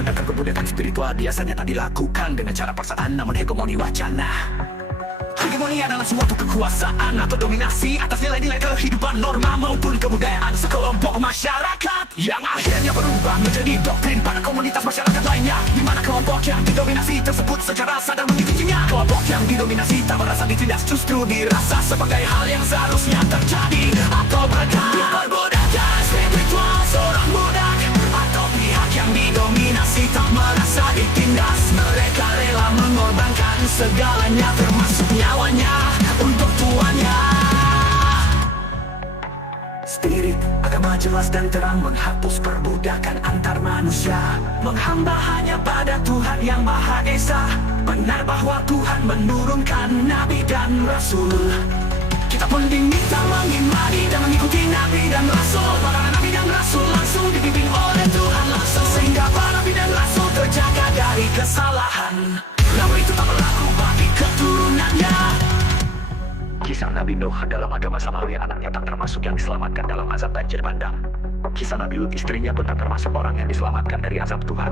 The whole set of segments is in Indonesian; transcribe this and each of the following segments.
Sedangkan perbudakan spiritual biasanya tak dilakukan dengan cara paksaan, namun hegemoni wacana. Hegemoni adalah suatu kekuasaan atau dominasi atas nilai-nilai kehidupan, norma maupun kebudayaan sekelompok masyarakat, yang akhirnya berubah menjadi doktrin pada komunitas masyarakat lainnya, di mana kelompok yang didominasi tersebut secara sadar mengikutinya. Kelompok yang didominasi tak merasa ditindas, justru dirasa sebagai hal yang seharusnya terjadi. Atau mereka perbudakan spiritual, seorang budak atau pihak yang didominasi tak merasa ditindas. Mereka rela mengorbankan segalanya termasuk nyawanya untuk tuannya. Spirit agama jelas dan terang menghapus perbudakan antar manusia, menghamba hanya pada Tuhan yang Maha Esa. Benar bahwa Tuhan menurunkan Nabi dan Rasul. Kita pun diminta mengimani dan mengikuti Nabi dan Rasul. Para Nabi dan Rasul langsung dipimpin oleh Tuhan langsung, sehingga para Nabi dan Rasul terjaga dari kesalahan. Namun itu tak berlaku bagi keturunannya. Kisah Nabi Nuh dalam agama Samawi, anaknya tak termasuk yang diselamatkan dalam azab banjir bandang. Kisah Nabi Lut, istrinya pun tak termasuk orang yang diselamatkan dari azab Tuhan.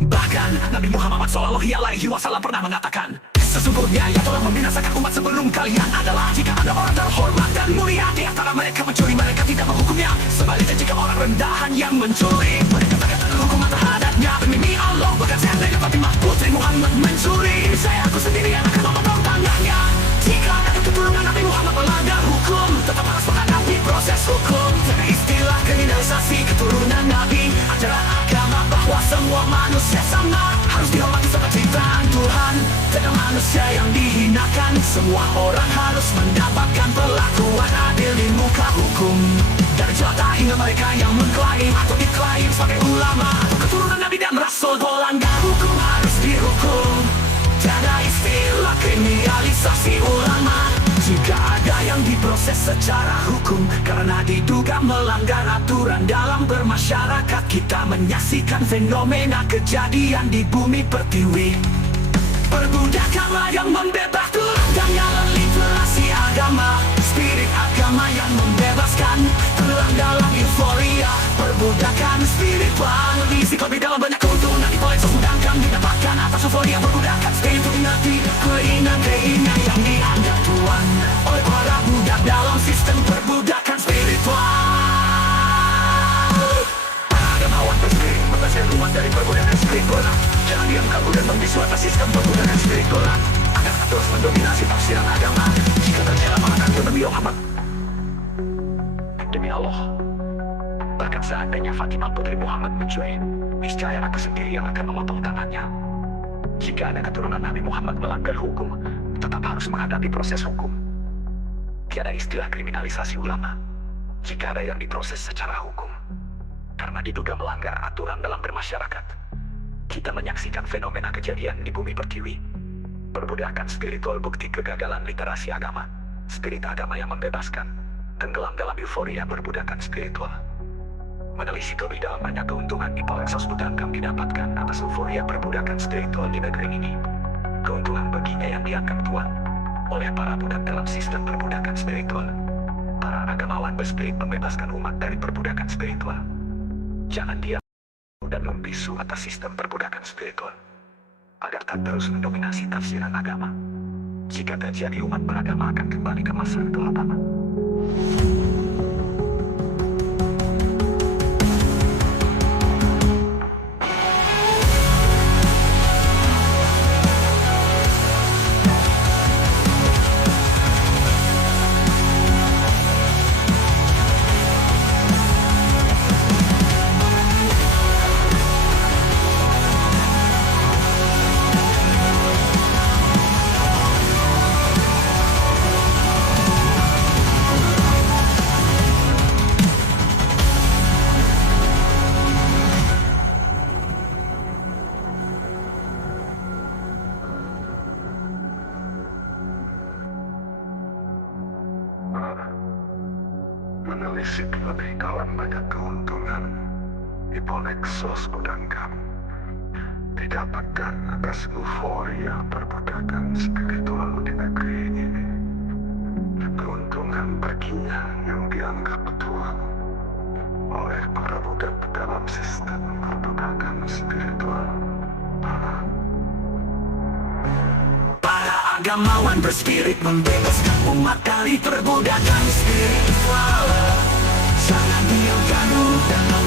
Bahkan Nabi Muhammad SAW pernah mengatakan, sesungguhnya yang telah membinasakan umat sebelum kalian adalah jika ada orang terhormat dan mulia di antara mereka mencuri, mereka tidak menghukumnya. Sebaliknya jika orang rendahan yang mencuri, mereka tegakkan hukuman terhadapnya. Demi Allah, bahkan saya dan Fatimah putri Muhammad mencuri, saya aku sendiri yang akan memotong tangannya. Jika ada keturunan Nabi Muhammad melanggar hukum, tetap harus menghadapi proses hukum. Jadi istilah kriminalisasi keturunan Nabi, ajaran agama bahwa semua manusia sama, harus dihormati seperti ciptaan Tuhan. Tidak manusia yang dihinakan, semua orang harus mendapatkan perlakuan adil di muka hukum. Dari jelata hingga mereka yang mengklaim atau diklaim sebagai ulama atau keturunan Nabi dan Rasul, pelanggar hukum harus dihukum. Tiada istilah kriminalisasi ulama jika ada yang diproses secara hukum karena diduga melanggar aturan dalam bermasyarakat. Kita menyaksikan fenomena kejadian di bumi pertiwi. Perbudakanlah yang membebas Tuhan dan nyala literasi agama. Spirit agama yang membebaskan tulang dalam euforia. Perbudakan spiritual risiko lebih dalam, banyak keuntungan dipoles, sedangkan didapatkan atas euforia perbudakan spiritual. Inati keinginan yang dianggap tuan oleh para budak dalam sistem perbudakan spiritual. Agamawan berspirit membebaskan umat dari perbudakan spiritual. Jangan diam kaku dan membisu atas sistem perbudakan spiritual agar terus mendominasi tafsiran agama. Jika ternyata mengatakan Nabi Muhammad, demi Allah, bahkan seandainya Fatimah putri Muhammad mencuri, niscaya aku sendiri yang akan memotong tangannya. Jika ada keturunan Nabi Muhammad melanggar hukum, tetap harus menghadapi proses hukum. Tiada istilah kriminalisasi ulama jika ada yang diproses secara hukum karena diduga melanggar aturan dalam bermasyarakat. Kita menyaksikan fenomena kejadian di bumi pertiwi. Perbudakan spiritual bukti kegagalan literasi agama. Spirit agama yang membebaskan tenggelam dalam euforia perbudakan spiritual. Menelisik lebih dalam banyak keuntungan Ipal Exos Budangkam didapatkan atas euforia perbudakan spiritual di negeri ini. Keuntungan baginya yang dianggap tuan oleh para budak dalam sistem perbudakan spiritual. Para agamawan berspirit membebaskan umat dari perbudakan spiritual. Jangan diam dan membisu atas sistem perbudakan spiritual agar tak terus mendominasi tafsiran agama. Jika terjadi, umat beragama akan kembali ke masa kegelapan. Menelisik lebih dalam banyak keuntungan Ipal Exos Budangkam didapatkan atas euforia perbudakan spiritual di negeri ini. Keuntungan baginya yang dianggap tuan oleh para budak dalam sistem perbudakan spiritual. agamawan berspirit membebaskan umat dari perbudakan spiritual. Jangan diam dan